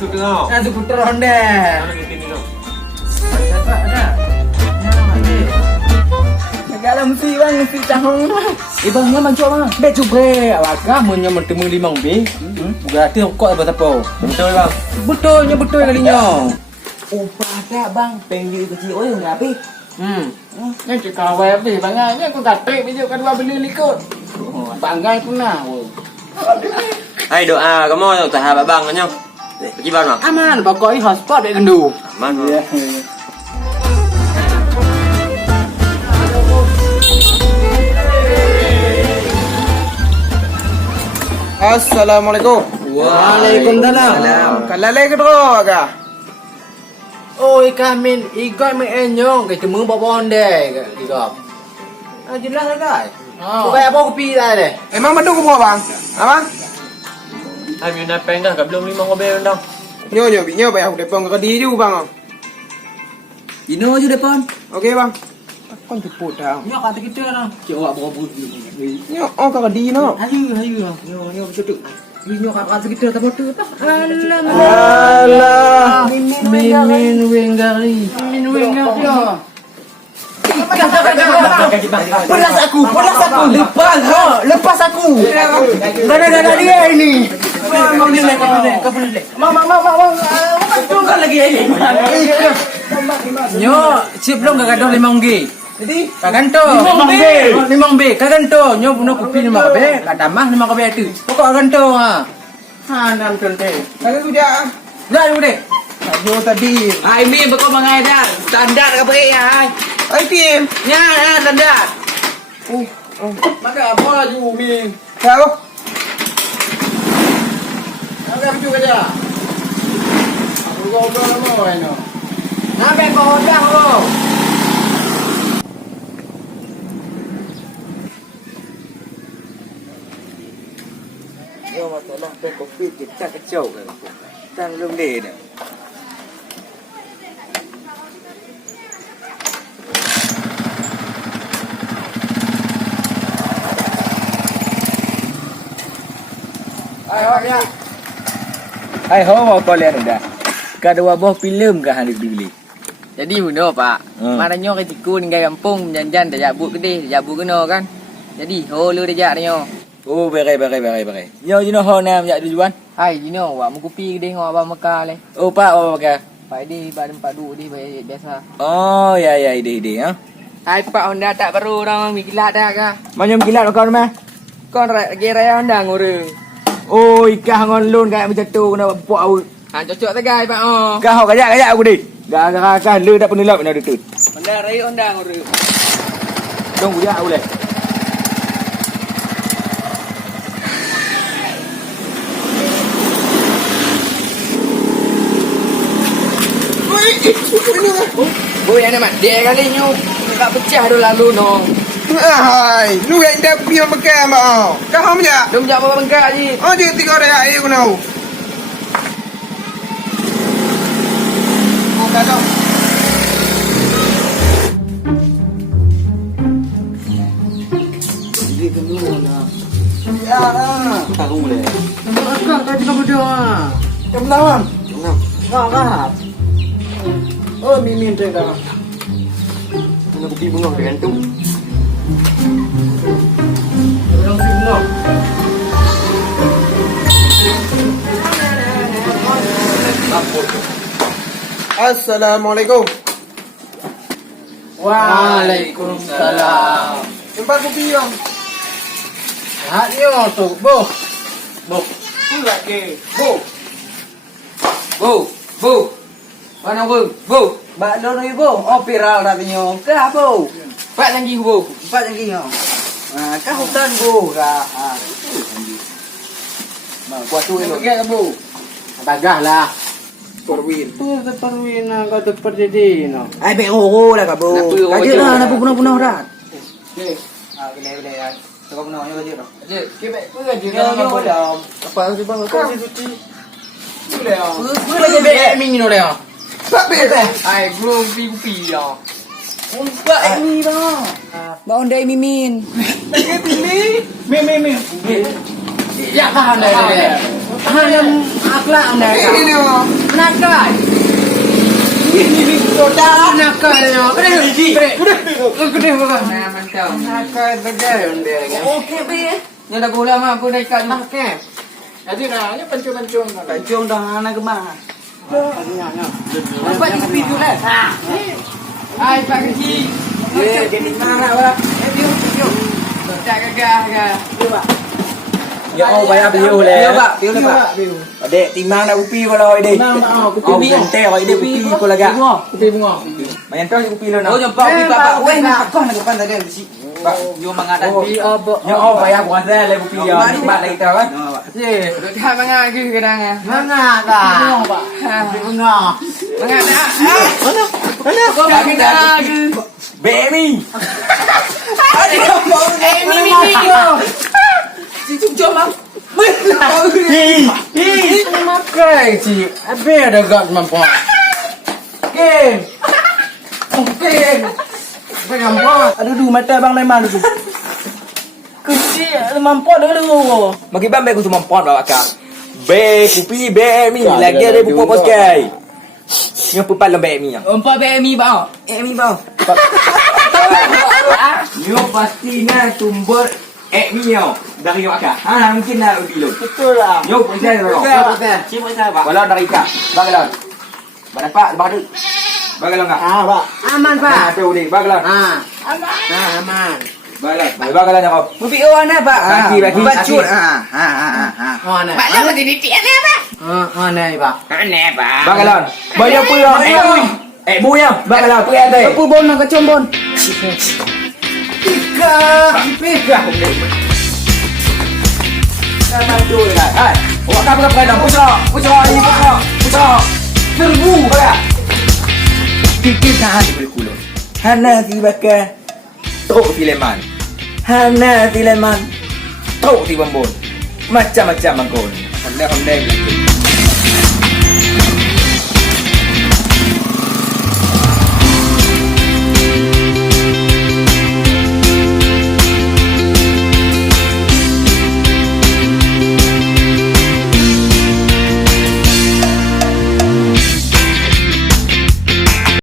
sudah tengok. Nah, tu putar Honda. Mana kita ni tau? Dapat ada. Segala mesti bang, mesti tahun. Bang, ngam cuba bang. Be cuba. Awak mun nya mentemu 5B. Berarti kok apa apa? Betul bang. Betulnya betul kalinya. Upah tak bang, pengen kecil oh yang ngapi. Ni cakap awak apa banganya aku katik video kan dua beli likut. Banggai pun nah. Hai doa kamu untuk sahabat bang kan nyong. Pergi bang. Aman, pokoknya hotspot dek kendu. Aman. Assalamualaikum. Waalaikumsalam. Kalalay ka to aga. Oi kamin igon me enyong ke cemu bawa onde igop. Ah jelas dah. Kau bayar apa kopi dah deh? Emang madu ko mo bang? Apa? Hai mình nak pengen dah belum 5 ngobel dah. Nyo bayar aku depong ke di ju bang. Dino je depan. Okey bang. Kon jemput dah. Nyo kata kita dah. Cik awak bawa buku. Nyo ke di no. Hayu. Nyo betul. Nyo kata kita tak betul tak. Alah. Mimin wenggari. Pelas aku. Lepas aku. Dada dia ini. Mau tunggu lagi ini. Nyo, chip belum gagal 5G. Jadi kaganto 5B kaganto nyo puno kopi 5B kadamah 5B itu. Pokok kaganto ha. Hanan tente. Kagak tu ja. Dah deh. Ayo tadi. Ai mi bako mangai dah. Standar ka bae ai. Ai tim. Nya standar. Maka apa lagi Umi? Sao? Agak juga aja. Aku ngobrol mau ini. Nampak kau hodang lo. Yo masalah pe kopi kita kacau kan. Tang belum deh dah. Hai ho mau kalian dah. Kedua buah film kah hendak dibeli. Jadi buno pak. Marahnya ke tiku tinggal kampung janjan dah jabut gede, jabut kena kan. Jadi ho lu dah nyo. Oh berai. Yo jino ho nam jak tujuan. Hai jino wa mu kopi gede ngau abang Mekah le. Oh pak oh pakai. Pak di badan Pak Du di biasa. Oh ya ide ha. Hai pak Honda tak perlu orang mikilat dah kah. Macam kilat kau mah. Kon lagi raya Honda ngurung. Oh ikah ngon lun kayak macam tu kena buat awak. Ha cocok tegai pak oh. Kau kajak aku di. Gak lu dak penilap benda tu. Honda raya Honda ngurung. Dong buja boleh. Boy ana mat dia kali nyu tak pecah dah lalu no. Hai, lu yang dah pion makan mau. Kau ham ja. Dum jak apa bengkak ji. Oh je 3 air aku nau. Oh kagak. Dia dulu nah. Ya. Tahu boleh. Akak kat kita berdoa. Jam 8. Ngap. Oh mimin tu dah. Mana kopi bunga tergantung. Orang bunga. Assalamualaikum. Waalaikumsalam. Tempat kopi bang. Hatyo tu, bo. Pula ke. Bo. Mana bo? Mbak Dono ibu, oh viral katanya. Kah bu? Pak lagi bo. Empat lagi yo. Nah, kah hutan bu, kah. Nah, kuat tu Tu itu. ke bo. Bagah lah. Perwin. Perwin kau tu perjadi no. Ai be ho lah kah bu. Kaje lah, nak punah dah. Okey. Boleh ya. Coba punah yo kaje dah. Je, kebek tu je kan kau dah. Apa tu bang kau cuci. Boleh ah. Boleh je bek ming no le ah. Tak beda. Ai belum kopi ah. Mbak ini dah. Mbak Ondai Mimin. Lagi pilih. Ya tahan dah. Hanya akhlak anda. Ini ni oh. Nakal. Ini sudah. Nakal yo. Gede bukan. Nah, mantap. Nakal betul dia. Okey be. Yang dah gula mah pun dah ikat mah ke. Jadi dah, ni pencung-pencung. Pencung dah anak kemana? Nampak di pintu lah. Hai Pak Kecil. Jadi mana lah? Tak gagah. Ya oh bayar biu le. Ya Pak, biu Pak. Dek timang dah upi kalau ide. Timang mak Kupi bente kalau ide upi ko laga. Kopi bunga. Mayan tau upi lo na. Oh, jumpa upi Pak. Weh, nak kau nak depan tadi di sini. Pak, yo menghadapi apa? Ya oh bayar puasa le upi ya. Nikmat lagi tau kan. Ye, dah mangga ke kadang ah. Mana dah? Pak. Bunga. Mangga dah. Mana? Kau bagi dah ke? Bemi. Mimi. Jom ah. Makai si. Apa ada gat mampu? Ken. Ken. Mampu. Aduh du mata bang lai mana tu. Kecil mampu dulu. Bagi bambe ku cuma pot bawa kak. Be kupi bemi lagi ada buku poskai. Yang pupat lembek mi yang. Empat BMI bau. Mi bau. Yo pastinya tumbur mi yo. Dari yo akak. Ha mungkin nak ubi lo. Betul lah. Yo poskai lo. Cik mana Pak? Kalau dari kak. Bagalon. Berapa? Badu. Bagalon kak. Ah, Pak. Aman Ah, tu ni bagalon. Aman. Bagalon. Bagalon yang kau. Mubi orang apa? Bagi. Bacut. Mana? Pak dah mesti ditik ni apa? Mana Pak? Mana Pak? Bagalon. Bayar pula. Bu ya. Bagalon. Pergi atas. Apa bon nak kacung bon? Pika. Bantu dekat. Hai. Awak kan berapa kadang? Pucuk ini pucuk. Serbu kaya. Kikir kan di kulo. Hana si bakar. Teruk si leman. Hana si leman. Teruk si bambun. Macam-macam mangkon. Honda.